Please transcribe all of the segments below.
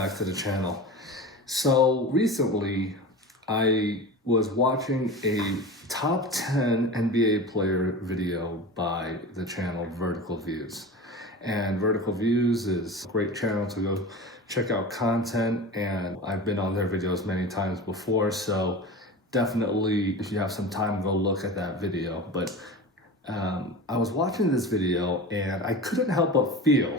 back to the channel. So recently, I was watching a top 10 NBA player video by the channel Vertical Views. And Vertical Views is a great channel to go check out content, and I've been on their videos many times before, so definitely if you have some time, go look at that video. But I was watching this video and I couldn't help but feel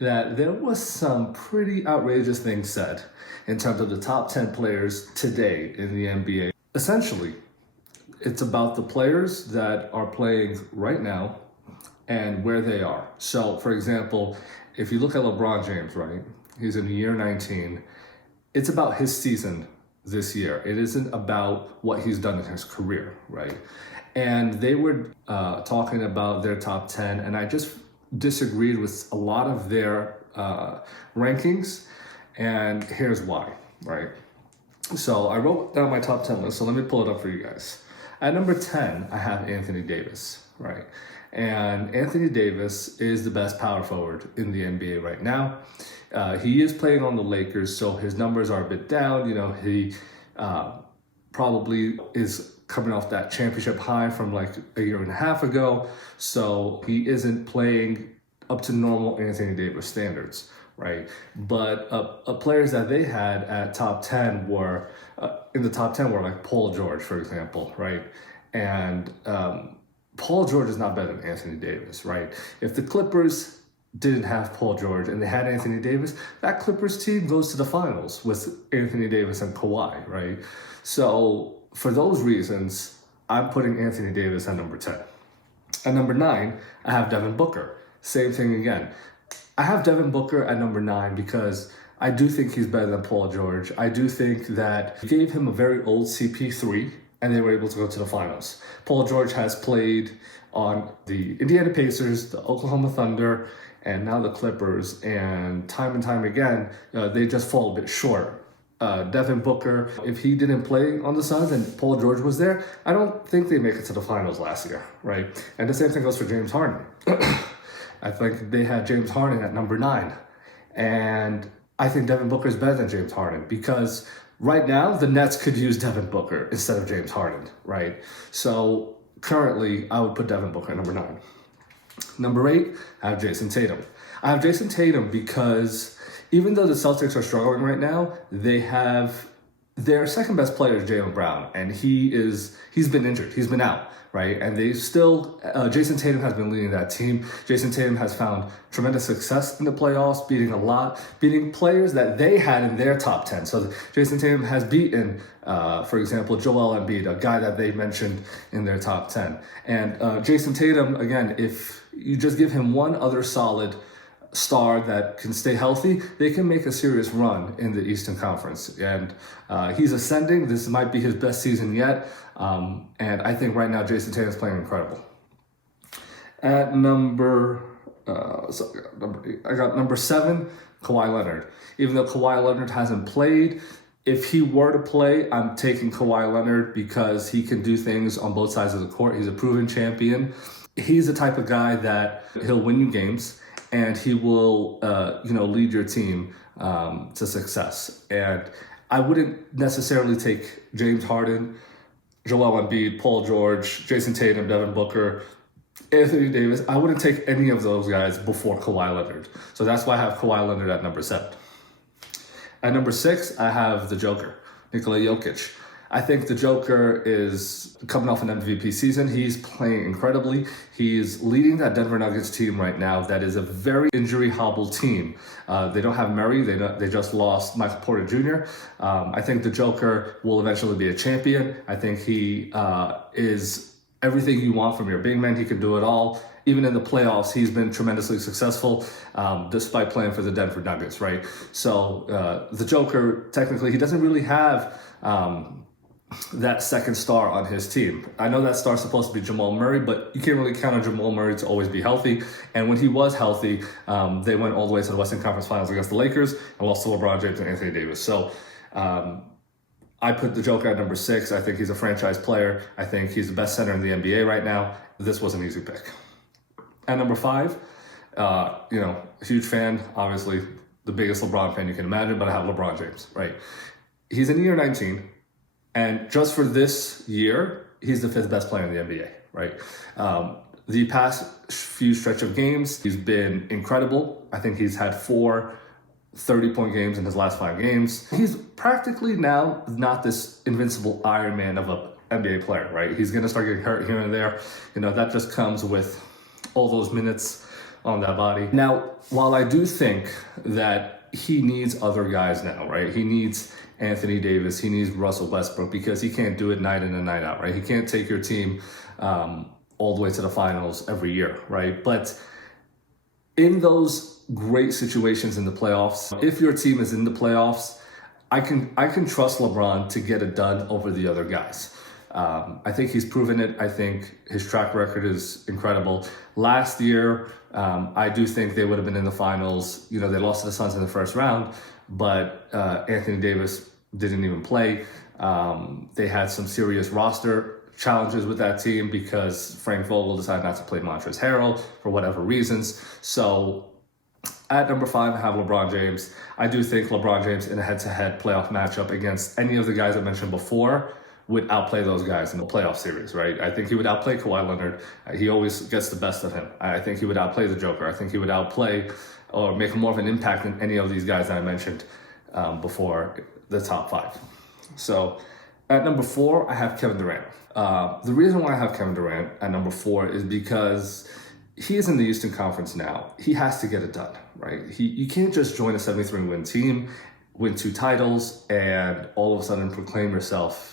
that there was some pretty outrageous things said in terms of the top 10 players today in the NBA. Essentially, it's about the players that are playing right now and where they are. So, for example, if you look at LeBron James, right? He's in year 19. It's about his season this year. It isn't about what he's done in his career, right? And they were talking about their top 10, and I just disagreed with a lot of their rankings, and here's why, right? So I wrote down my top 10 list, so let me pull it up for you guys. At number 10, I have Anthony Davis, right? And Anthony Davis is the best power forward in the NBA right now. He is playing on the Lakers, so his numbers are a bit down. You know, he probably is coming off that championship high from like a year and a half ago. So he isn't playing up to normal Anthony Davis standards, right? But players that they had at top 10 were, in the top 10 were like Paul George, for example, right? And Paul George is not better than Anthony Davis, right? If the Clippers didn't have Paul George and they had Anthony Davis, that Clippers team goes to the finals with Anthony Davis and Kawhi, right? So for those reasons, I'm putting Anthony Davis at number 10. At number 9, I have Devin Booker. Same thing again. I have Devin Booker at number 9 because I do think he's better than Paul George. I do think that he gave him a very old CP3 and they were able to go to the finals. Paul George has played on the Indiana Pacers, the Oklahoma Thunder, and now the Clippers, and time again, they just fall a bit short. Devin Booker, if he didn't play on the Suns and Paul George was there, I don't think they make it to the finals last year, right? And the same thing goes for James Harden. I think they had James Harden at number 9. And I think Devin Booker is better than James Harden because right now the Nets could use Devin Booker instead of James Harden, right? So currently I would put Devin Booker at number 9. Number 8, I have Jayson Tatum. I have Jayson Tatum because even though the Celtics are struggling right now, they have their second best player is Jaylen Brown, and he's been injured. He's been out, right? And they still, Jayson Tatum has been leading that team. Jayson Tatum has found tremendous success in the playoffs, beating players that they had in their top 10. So Jayson Tatum has beaten, for example, Joel Embiid, a guy that they mentioned in their top 10. And Jayson Tatum, again, if you just give him one other solid star that can stay healthy, they can make a serious run in the Eastern Conference. And he's ascending. This might be his best season yet. And I think right now Jayson Tatum is playing incredible. At number 8, I got number 7, Kawhi Leonard. Even though Kawhi Leonard hasn't played, if he were to play, I'm taking Kawhi Leonard because he can do things on both sides of the court. He's a proven champion. He's the type of guy that he'll win you games, and he will, lead your team to success. And I wouldn't necessarily take James Harden, Joel Embiid, Paul George, Jayson Tatum, Devin Booker, Anthony Davis. I wouldn't take any of those guys before Kawhi Leonard. So that's why I have Kawhi Leonard at number 7. At number 6, I have the Joker, Nikola Jokic. I think the Joker is coming off an MVP season. He's playing incredibly. He's leading that Denver Nuggets team right now. That is a very injury-hobbled team. They don't have Murray. They just lost Michael Porter Jr. I think the Joker will eventually be a champion. I think he is everything you want from your big man. He can do it all. Even in the playoffs, he's been tremendously successful despite playing for the Denver Nuggets, right? So the Joker, technically, he doesn't really have that second star on his team. I know that star's supposed to be Jamal Murray, but you can't really count on Jamal Murray to always be healthy. And when he was healthy, they went all the way to the Western Conference Finals against the Lakers and lost to LeBron James and Anthony Davis. So I put the Joker at number 6. I think he's a franchise player. I think he's the best center in the NBA right now. This was an easy pick. At number 5, huge fan, obviously, the biggest LeBron fan you can imagine, but I have LeBron James, right? He's in year 19, and just for this year, he's the 5th best player in the NBA, right? The past few stretch of games, he's been incredible. I think he's had 4 30-point games in his last 5 games. He's practically now not this invincible Iron Man of an NBA player, right? He's going to start getting hurt here and there. That just comes with all those minutes on that body. Now, while I do think that he needs other guys now, right? He needs Anthony Davis, he needs Russell Westbrook, because he can't do it night in and night out, right? He can't take your team all the way to the finals every year, right? But in those great situations in the playoffs, if your team is in the playoffs, I can trust LeBron to get it done over the other guys. I think he's proven it. I think his track record is incredible. Last year, I do think they would have been in the finals. They lost to the Suns in the first round, but Anthony Davis didn't even play. They had some serious roster challenges with that team because Frank Vogel decided not to play Montrezl Harrell for whatever reasons. So at number 5, I have LeBron James. I do think LeBron James in a head-to-head playoff matchup against any of the guys I mentioned before would outplay those guys in the playoff series, right? I think he would outplay Kawhi Leonard. He always gets the best of him. I think he would outplay the Joker. I think he would outplay or make more of an impact than any of these guys that I mentioned before the top 5. So at number 4, I have Kevin Durant. The reason why I have Kevin Durant at number 4 is because he is in the Eastern Conference now. He has to get it done, right? You can't just join a 73-win team, win 2 titles, and all of a sudden proclaim yourself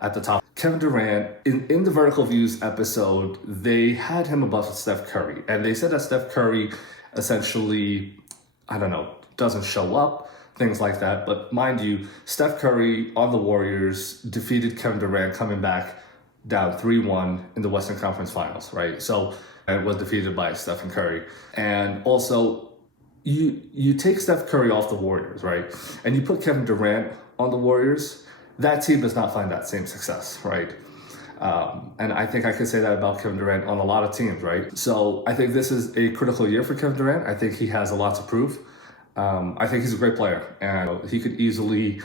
at the top. Kevin Durant, in the Vertical Views episode, they had him above Steph Curry. And they said that Steph Curry essentially, doesn't show up, things like that. But mind you, Steph Curry on the Warriors defeated Kevin Durant coming back down 3-1 in the Western Conference Finals, right? So, and was defeated by Stephen Curry. And also, you take Steph Curry off the Warriors, right? And you put Kevin Durant on the Warriors, that team does not find that same success, right? And I think I could say that about Kevin Durant on a lot of teams, right? So I think this is a critical year for Kevin Durant. I think he has a lot to prove. I think he's a great player, and he could easily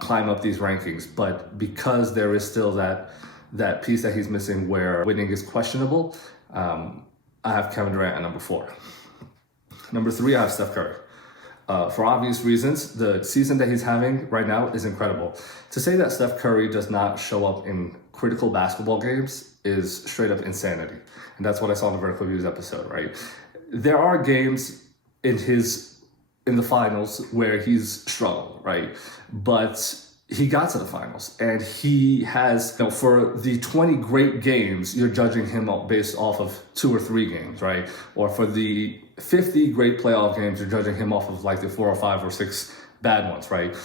climb up these rankings. But because there is still that piece that he's missing where winning is questionable, I have Kevin Durant at number 4. Number 3, I have Steph Curry. For obvious reasons, the season that he's having right now is incredible. To say that Steph Curry does not show up in critical basketball games is straight up insanity. And that's what I saw in the Vertical Views episode, right? There are games in the finals where he's struggled, right? But he got to the finals, and he has, for the 20 great games, you're judging him based off of 2 or 3 games, right? Or for the 50 great playoff games, you're judging him off of like the 4 or 5 or 6 bad ones, right?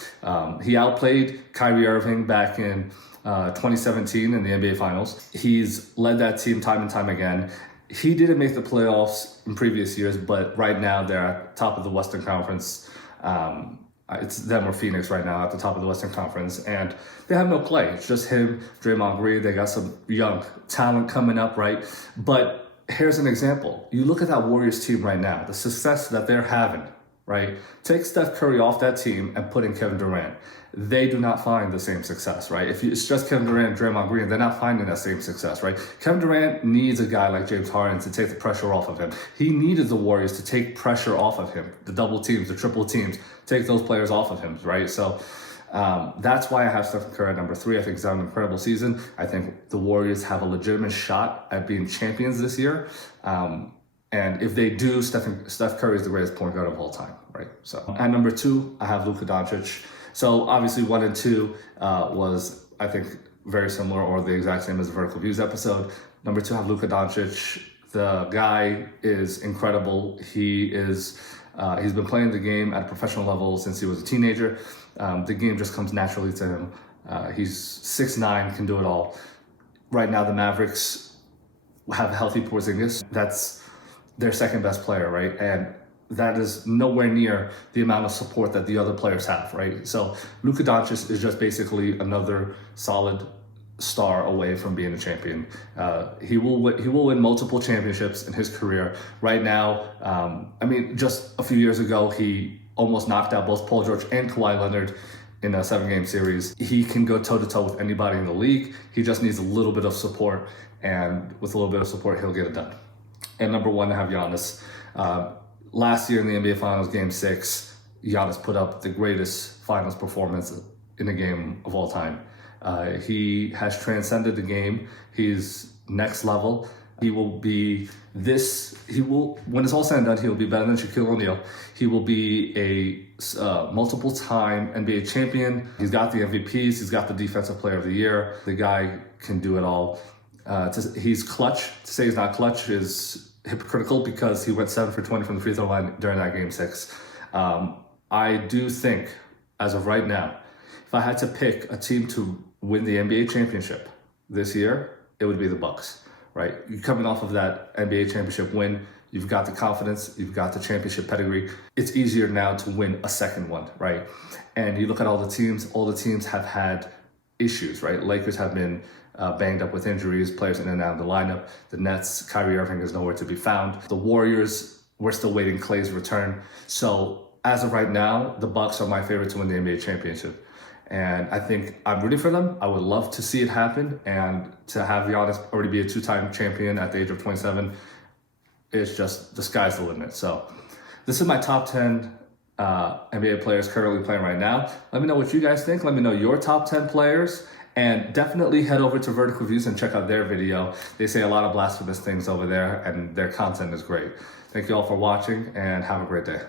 He outplayed Kyrie Irving back in 2017 in the NBA Finals. He's led that team time and time again. He didn't make the playoffs in previous years, but right now they're at top of the Western Conference. It's them or Phoenix right now at the top of the Western Conference, and they have no play. It's just him, Draymond Green. They got some young talent coming up, right? But here's an example. You look at that Warriors team right now, the success that they're having, right? Take Steph Curry off that team and put in Kevin Durant. They do not find the same success, right? If it's just Kevin Durant and Draymond Green, they're not finding that same success, right? Kevin Durant needs a guy like James Harden to take the pressure off of him. He needed the Warriors to take pressure off of him. The double teams, the triple teams, take those players off of him, right? So that's why I have Stephen Curry at number 3. I think he's having an incredible season. I think the Warriors have a legitimate shot at being champions this year. And if they do, Steph Curry is the greatest point guard of all time, right? So at number 2, I have Luka Doncic. So obviously 1 and 2 was, I think, very similar or the exact same as the Vertical Views episode. Number 2, I have Luka Doncic. The guy is incredible. He's been playing the game at a professional level since he was a teenager. The game just comes naturally to him. He's 6'9", can do it all. Right now, the Mavericks have a healthy Porzingis. That's their second best player, right? And that is nowhere near the amount of support that the other players have, right? So Luka Doncic is just basically another solid star away from being a champion. He will win multiple championships in his career. Right now, just a few years ago, he almost knocked out both Paul George and Kawhi Leonard in a 7-game series. He can go toe-to-toe with anybody in the league. He just needs a little bit of support, and with a little bit of support, he'll get it done. And number 1, I have Giannis. Last year in the NBA Finals, Game 6, Giannis put up the greatest finals performance in a game of all time. He has transcended the game. He's next level. He will be when it's all said and done, he will be better than Shaquille O'Neal. He will be a multiple-time NBA champion. He's got the MVPs. He's got the Defensive Player of the Year. The guy can do it all. He's clutch. To say he's not clutch is hypocritical because he went 7 for 20 from the free throw line during that Game 6. I do think, as of right now, if I had to pick a team to win the NBA championship this year, it would be the Bucks. Right, you're coming off of that NBA championship win. You've got the confidence. You've got the championship pedigree. It's easier now to win a second one, right? And you look at all the teams. All the teams have had issues, right? Lakers have been banged up with injuries, players in and out of the lineup. The Nets, Kyrie Irving is nowhere to be found. The Warriors, we're still waiting Clay's return. So as of right now, the Bucks are my favorite to win the NBA championship. And I think I'm rooting for them. I would love to see it happen. And to have Giannis already be a 2-time champion at the age of 27, it's just the sky's the limit. So this is my top 10 NBA players currently playing right now. Let me know what you guys think. Let me know your top 10 players. And definitely head over to Vertical Views and check out their video. They say a lot of blasphemous things over there, and their content is great. Thank you all for watching, and have a great day.